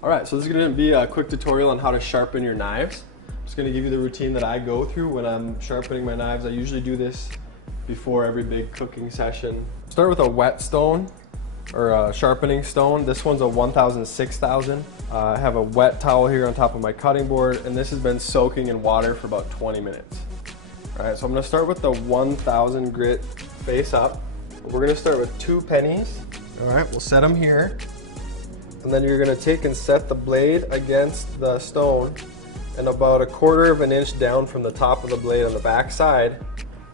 All right, so this is gonna be a quick tutorial on how to sharpen your knives. I'm just gonna give you the routine that I go through when I'm sharpening my knives. I usually do this before every big cooking session. Start with a wet stone or a sharpening stone. This one's a 1000 6000. I have a wet towel here on top of my cutting board, and this has been soaking in water for about 20 minutes. All right, so I'm gonna start with the 1000 grit face up. We're gonna start with 2 pennies. All right, we'll set them here. And then you're gonna take and set the blade against the stone, and about 1/4 of an inch down from the top of the blade on the back side,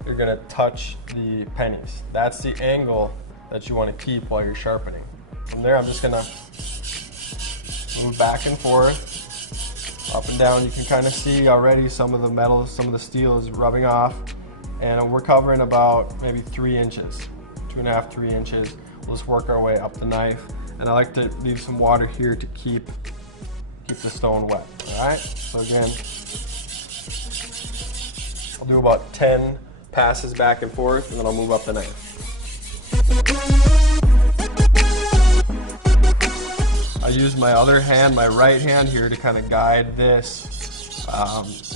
you're gonna touch the pennies. That's the angle that you wanna keep while you're sharpening. From there, I'm just gonna move back and forth, up and down. You can kind of see already some of the metal, some of the steel is rubbing off, and we're covering about maybe 3 inches, 2.5, 3 inches. We'll just work our way up the knife. And I like to leave some water here to keep the stone wet, all right? So again, I'll do about 10 passes back and forth, and then I'll move up the knife. I use my other hand, my right hand here, to kind of guide this.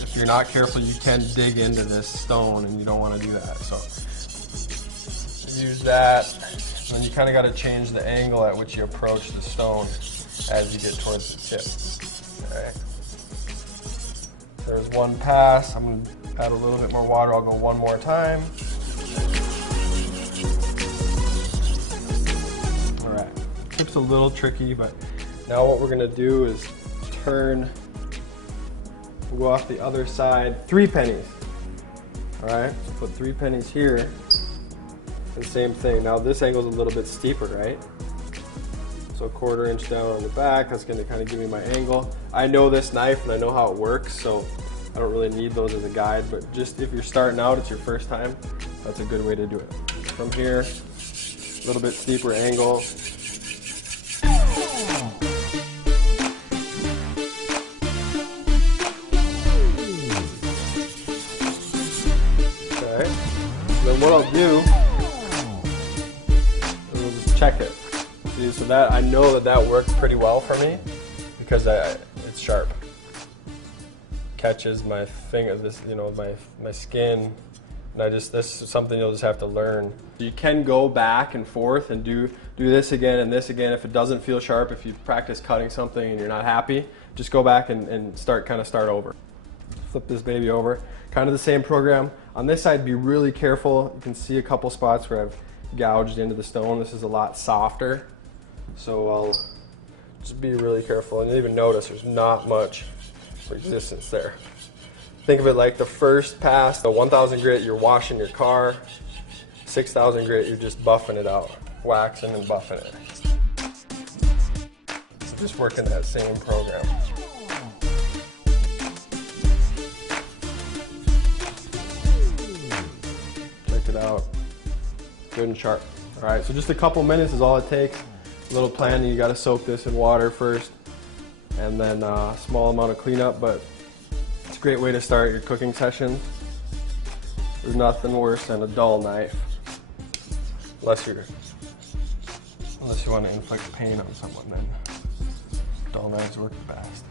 If you're not careful, you can dig into this stone, and you don't want to do that. So use that. And then you kind of got to change the angle at which you approach the stone as you get towards the tip. All right. There's one pass. I'm going to add a little bit more water. I'll go one more time. All right. Tip's a little tricky, but now what we're going to do is turn. We'll go off the other side. 3 pennies. All right. So put 3 pennies here. And same thing. Now this angle is a little bit steeper, right? So 1/4 inch down on the back. That's going to kind of give me my angle. I know this knife and I know how it works, so I don't really need those as a guide. But just if you're starting out, it's your first time, that's a good way to do it. From here, a little bit steeper angle. Okay. Then what I'll do, check it. See, so that I know that works pretty well for me because it's sharp. Catches my finger, this, you know, my skin, and this is something you'll just have to learn. You can go back and forth and do this again and this again if it doesn't feel sharp. If you practice cutting something and you're not happy, just go back and start over. Flip this baby over. Kind of the same program. On this side, be really careful. You can see a couple spots where I've gouged into the stone. This is a lot softer, so I'll just be really careful. And even notice there's not much resistance there. Think of it like the first pass, the 1000 grit, you're washing your car. 6000 grit, you're just buffing it out, waxing and buffing it. So just working that same program. Check it out. Good and sharp. All right, so just a couple minutes is all it takes. A little planning, you got to soak this in water first, and then a small amount of cleanup, but it's a great way to start your cooking session. There's nothing worse than a dull knife, unless you want to inflict pain on someone, then dull knives work best.